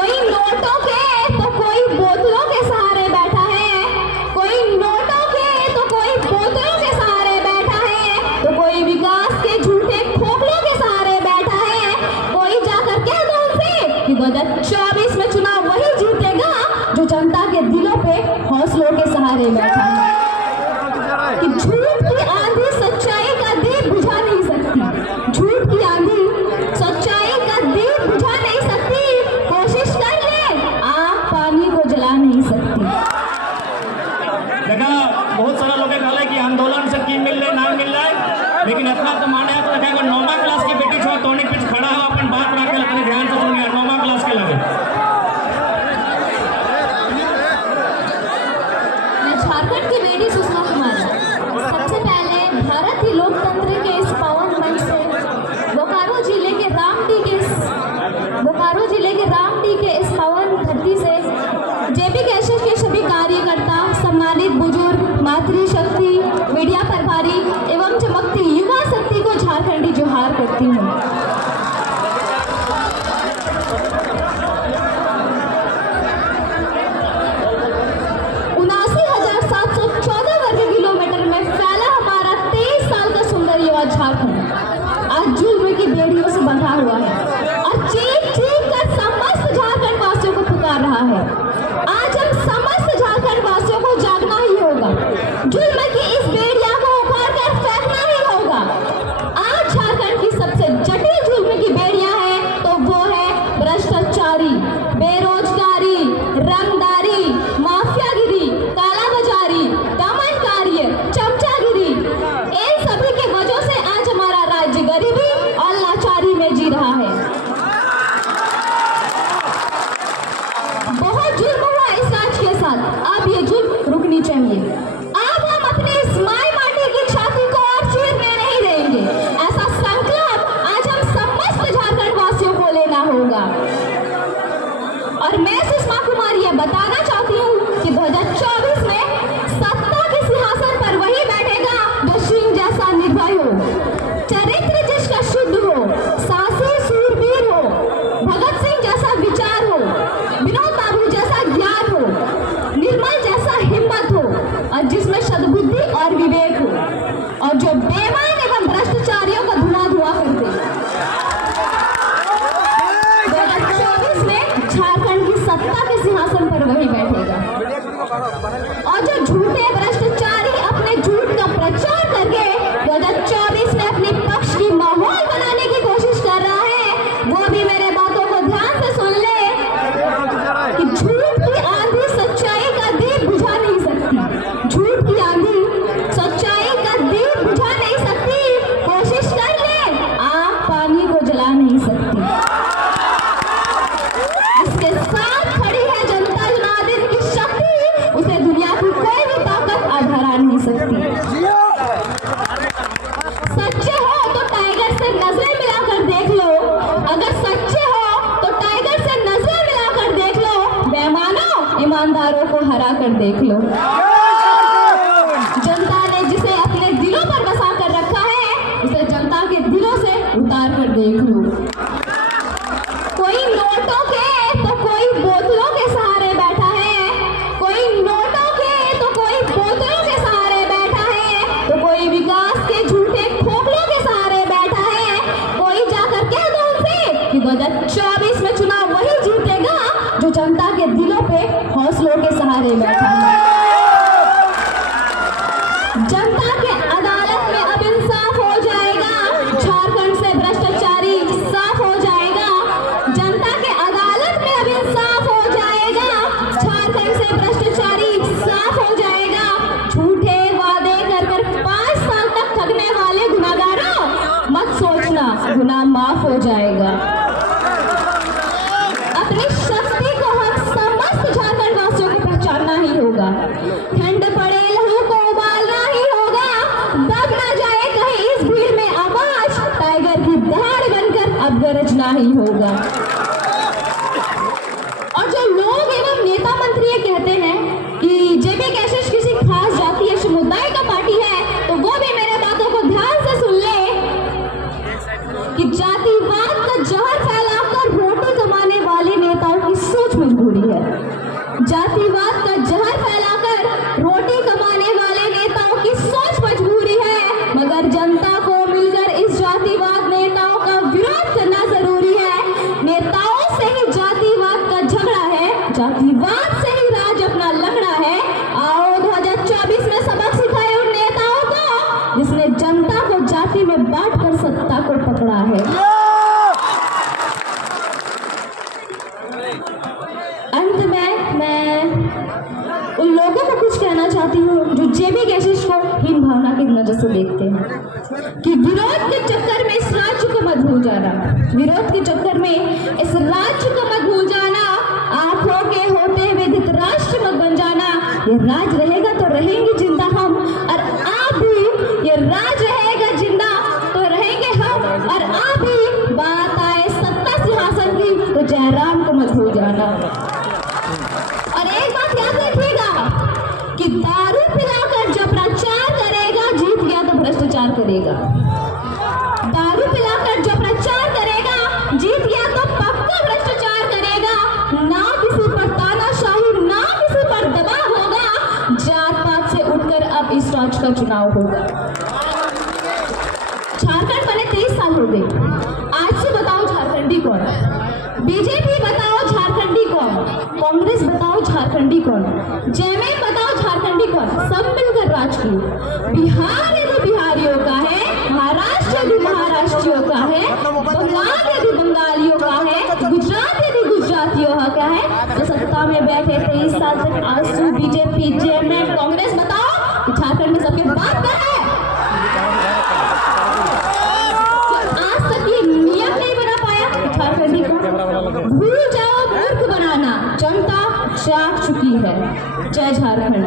कोई नोटों के तो कोई बोतलों के सहारे बैठा है, कोई नोटों के तो कोई बोतलों के सहारे बैठा है, तो कोई विकास के झूठे खोखलों के सहारे बैठा है। कोई जाकर कह दो उनसे कि 2024 में चुनाव वही जीतेगा जो जनता के दिलों पे हौसलों के सहारे बैठा है। कि झूठ की आंधी सच्चाई का दीप बुझा नहीं सकती, झूठ की आंधी सच्चाई का दीप बुझा नहीं सकती। कोशिश कर ले, आग पानी को जला नहीं सकती। देखा बहुत सारा लोग कहले कि आंदोलन से की मिल रहे ना मिल रहा है, लेकिन अपना तो माने तो देखा 9वीं क्लास की बेटी छो तोनी पीछे खड़ा है, अपन बात रख के अपने ध्यान से सुनिए। 9वीं क्लास के लगे मैं झारखंड की बेटी सुषमा कुमारी। सबसे पहले भारत ही लोकतंत्र के इस पावन मंच से बोकारो जिले के रामडी के इस पावन धरती से जेबी कैसेट के सभी कार्यकर्ता, सम्मानित बुजुर्ग, मातृशक्ति, मीडिया प्रभारी एवं चमकती युवा शक्ति को झारखंडी जोहार करती हूँ। झारखंड आज जुल्म की बेड़ियों से बंधा हुआ है और चीख चीख कर समस्त झारखंड वासियों को पुकार रहा है। आज हम समस्त झारखंड वासियों को जागना ही होगा, जुल्म की इस बेड़िया को उखाड़ कर फेंकना ही होगा। आज झारखंड की सबसे जटिल जुल्म की बेड़िया है तो वो है भ्रष्टाचारी, बेरोजगारी, रंगदारी, माफियागिरी, कालाबाजारी, दमन कार्य, चमचागिरी। इन सभी के वजह से आज हमारा राज्य गरीबी और लाचारी में जी रहा है। बहुत जुल्म हुआ इस राज्य के साथ, अब ये जुल्म रुकनी चाहिए। अब हम अपने इस माई माटी की छाती को और चीरने नहीं देंगे। ऐसा संकल्प आज हम समस्त झारखंड वासियों को लेना होगा। और मैं सुषमा कुमारी ये बताना चाहती हूँ कि 2024 में सत्ता के सिंहासन पर वही बैठेगा जो सिंह जैसा निर्भय हो, चरित्र जिसका शुद्ध हो, साहसी सूरवीर हो, भगत सिंह जैसा विचार हो, विनोद बाबू जैसा ज्ञान हो, निर्मल जैसा हिम्मत हो और जिसमें सद्बुद्धि और विवेक हो, और जो बेईमान एवं भ्रष्टाचारियों का धुआं धुआं कर दे। 2024 में झारखंड की सत्ता के सिंहासन पर वही बैठेगा। और जो झूठे भ्रष्टाचारी अपने झूठ का प्रचार करके 2024 में अपने पक्ष की माहौल बनाने की कोशिश कर रहा है, वो भी मेरे बातों को ध्यान से सुन ले कि झूठ की आंधी सच्चाई का दीप बुझा नहीं सकती, झूठ की आंधी सच्चाई का दीप बुझा नहीं सकती। कोशिश कर ले, आग पानी को जला नहीं सकती। इसके साथ खड़ी है जनता जनार्दन की शक्ति, उसे दुनिया की कोई भी ताकत हरा नहीं सकती। सच्चे हो तो टाइगर से नजरें मिलाकर देख लो, अगर सच्चे हो तो टाइगर से नजरें मिलाकर देख लो, बेईमानों ईमानदारों को हरा कर देख लो। जनता ने जिसे अपने दिलों पर बसा कर रखा है, उसे जनता के दिलों से उतार कर देख लो। कोई नोटों के तो कोई बोतलों के सहारे बैठा है, कोई नोटों के तो कोई बोतलों के सहारे बैठा है, तो कोई विकास के झूठे खोखलों के सहारे बैठा है। कोई जाकर कह दो उनसे कि 2024 में चुनाव वही जीतेगा जो जनता के दिलों पे हौसलों के सहारे बैठा है। जनता के अदालत में अब इंसाफ हो जाएगा, झारखंड से भ्रष्टाचारी साफ हो जाएगा। जनता के अदालत में अब इंसाफ हो जाएगा, झारखंड से भ्रष्टाचारी साफ हो जाएगा। झूठे वादे कर कर 5 साल तक ठगने वाले गुनाहगारों, मत सोचना गुनाह माफ हो जाएगा। अपनी शक्ति को हम समस्त झारखंड वासियों को पहचानना ही होगा। ठंड पड़े लहू को उबालना ही होगा, दब ना जाए कहीं इस भीड़ में आवाज, टाइगर की दहाड़ बनकर अब गरजना ही होगा। और जो लोग एवं नेता मंत्री ये कहते हैं कि जेबी कैसेट किसी खास जाति या समुदाय का पार्टी है, तो वो भी मेरे बातों को ध्यान से सुन ले कि जातिवाद का जहर जातिवाद का जहर फैलाकर रोटी कमाने वाले नेताओं की सोच मजबूरी है, मगर जनता को मिलकर इस जातिवाद नेताओं का विरोध करना जरूरी है। नेताओं से ही जातिवाद का झगड़ा है, जातिवाद से ही राज अपना लंगड़ा है। आओ 2024 में सबक सिखाए उन नेताओं को जिसने जनता को जाति में बांटकर सत्ता को पकड़ा है। अंत में मैं उन लोगों को कुछ कहना चाहती हूँ जो जेबी गैसेस को हीन भावना की नजर से देखते हैं कि विरोध के चक्कर में इस राज्य को मत भूल जाना, विरोध के चक्कर में इस राज्य को मत भूल जाना, आंखों के होते हुए धृतराष्ट्र मत बन जाना। ये राज रहेगा तो रहेंगे जिंदा हम, और आप भी, ये राज रहेगा जिंदा तो रहेंगे हम, और आप भी बात आए सत्ता सिंहासन की तो जयराम को मत भूल जाना। और एक बात याद रखिएगा कि दारू पिलाकर जो प्रचार करेगा जीत गया तो भ्रष्टाचार करेगा, दारू पिलाकर जो प्रचार करेगा जीत गया तो पक्का भ्रष्टाचार करेगा। ना किसी पर तानाशाही, ना किसी पर दबाव होगा, जात पात से उठकर अब इस राज्य का चुनाव होगा। झारखंड बने 23 साल हो गए, आज से बताओ झारखंडी कौन, बीजेपी बताओ झारखंडी कौन, कांग्रेस बताओ झारखंडी कौन, जेएमएम बताओ झारखंडी कौन, सब मिलकर राज किए। बिहार यदि बिहारियों का है, महाराष्ट्र यदि महाराष्ट्रियों का है, बंगाल यदि बंगालियों का है, गुजरात यदि गुजरातियों का है, तो सत्ता में बैठे 23 साल तक आजसू बीजेपी, जेएमएम, कांग्रेस बताओ कि झारखंड में सबके बात कर है। आज तक ये नियम नहीं बना पाया झारखंडी को, भूल जाओ मूर्ख बनाना, जनता जाग चुकी है। जय झारखंड।